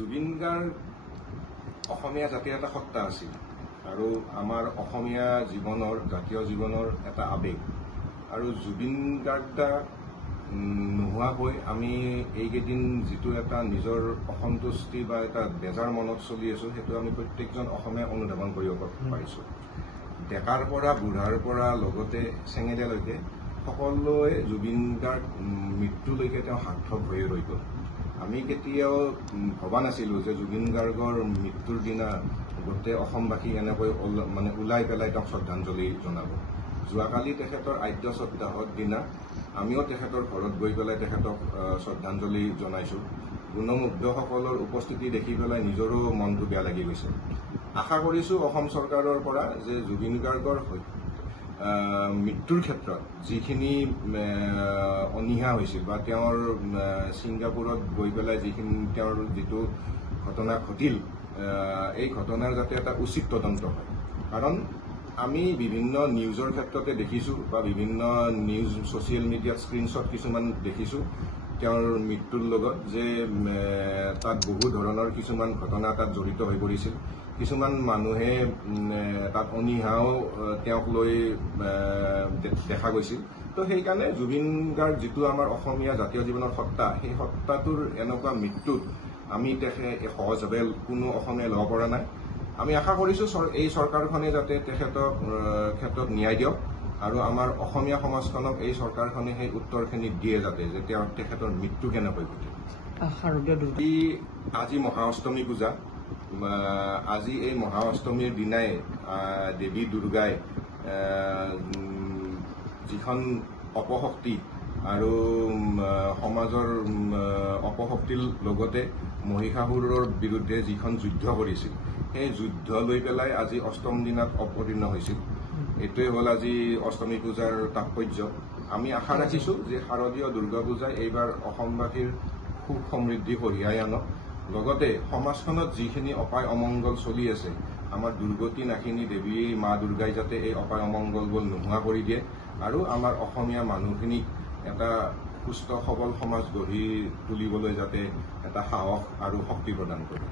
জুবিন গাৰ্গ অসমীয়া জাতিৰ এটা সত্তা আছিল আৰু আমাৰ অসমীয়া জীৱনৰ জাতীয় জীৱনৰ এটা আবেগ আৰু জুবিন গাৰ্গদা নোহোৱাকৈ আমি এইকেইদিন যিটো এটা নিজৰ অসন্তুষ্টি বা এটা বেজাৰ মনত চলি আছো সেইটো আমি প্ৰত্যেকজন অসমীয়া অনুধাৱন কৰিব পাৰিছো। ডেকাৰ পৰা বুঢ়াৰ পৰা লগতে চেঙেলীয়ালৈকে সকলোৱে জুবিন গাৰ্গ মৃত্যুলৈকে তেওঁ সাৰ্থক হৈয়ে ৰৈ গ'ল। আমি কেতিয়াও ভবা নাছিলো যে জুবিন গাৰ্গৰ মৃত্যুৰ দিনা গোটেই অসমবাসী এনেকৈ ওলাই পেলাই তেওঁক শ্ৰদ্ধাঞ্জলি জনাব। যোৱাকালি তেখেতৰ আদ্য সপ্তাহৰ দিনা আমিও তেখেতৰ ঘৰত গৈ পেলাই তেখেতক শ্ৰদ্ধাঞ্জলি জনাইছো। গুণমুগ্ধসকলৰ উপস্থিতি দেখি পেলাই নিজৰো মনটো বেয়া লাগি গৈছে। আশা কৰিছো অসম চৰকাৰৰ পৰা যে জুবিন গাৰ্গৰ মৃত্যুৰ ক্ষেত্ৰত যিখিনি অনীহা হৈছিল বা তেওঁৰ ছিংগাপুৰত গৈ পেলাই যিখিনি তেওঁৰ যিটো ঘটনা ঘটিল এই ঘটনাৰ যাতে এটা উচিত তদন্ত হয়। কাৰণ আমি বিভিন্ন নিউজৰ ক্ষেত্ৰতে দেখিছো বা বিভিন্ন নিউজ ছচিয়েল মিডিয়াত স্ক্ৰীনশ্বট কিছুমান দেখিছো তেওঁৰ মৃত্যুৰ লগত যে তাত বহু ধৰণৰ কিছুমান ঘটনা তাত জড়িত হৈ পৰিছিল। কিছুমান মানুহে তাত অনীহাও তেওঁক লৈ দেখা গৈছিল। তো সেইকাৰণে জুবিন গাৰ্গ যিটো আমাৰ অসমীয়া জাতীয় জীৱনৰ সত্তা, সেই সত্তাটোৰ এনেকুৱা মৃত্যুত আমি সহজভাৱে কোনো অসমীয়াই ল'ব পৰা নাই। আমি আশা কৰিছো এই চৰকাৰখনে যাতে তেখেতক ক্ষেত্ৰত ন্যায় দিয়ক আৰু আমাৰ অসমীয়া সমাজখনক এই চৰকাৰখনে সেই উত্তৰখিনি দিয়ে যাতে যে তেখেতৰ মৃত্যু কেনেকৈ ঘটিল। আজি মহা অষ্টমী পূজা। আজি এই মহা অষ্টমীৰ দিনাই দেৱী দুৰ্গাই যিখন অপশক্তি আৰু সমাজৰ অপশক্তিৰ লগতে মহিষাসুৰৰ বিৰুদ্ধে যিখন যুদ্ধ কৰিছিল সেই যুদ্ধ লৈ পেলাই আজি অষ্টম দিনত অৱতীৰ্ণ হৈছিল। এইটোৱে হ'ল আজি অষ্টমী পূজাৰ তাৎপৰ্য। আমি আশা ৰাখিছো যে শাৰদীয় দুৰ্গা পূজাই এইবাৰ অসমবাসীৰ সুখ সমৃদ্ধি কঢ়িয়াই আনক। লগতে সমাজখনত যিখিনি অপায় অমংগল চলি আছে আমাৰ দুৰ্গতি নাশিনী দেৱী মা দুৰ্গাই যাতে এই অপায় অমংগলবোৰ নোহোৱা কৰি দিয়ে আৰু আমাৰ অসমীয়া মানুহখিনিক এটা সুস্থ সবল সমাজ গঢ়ি তুলিবলৈ যাতে এটা সাহস আৰু শক্তি প্ৰদান কৰে।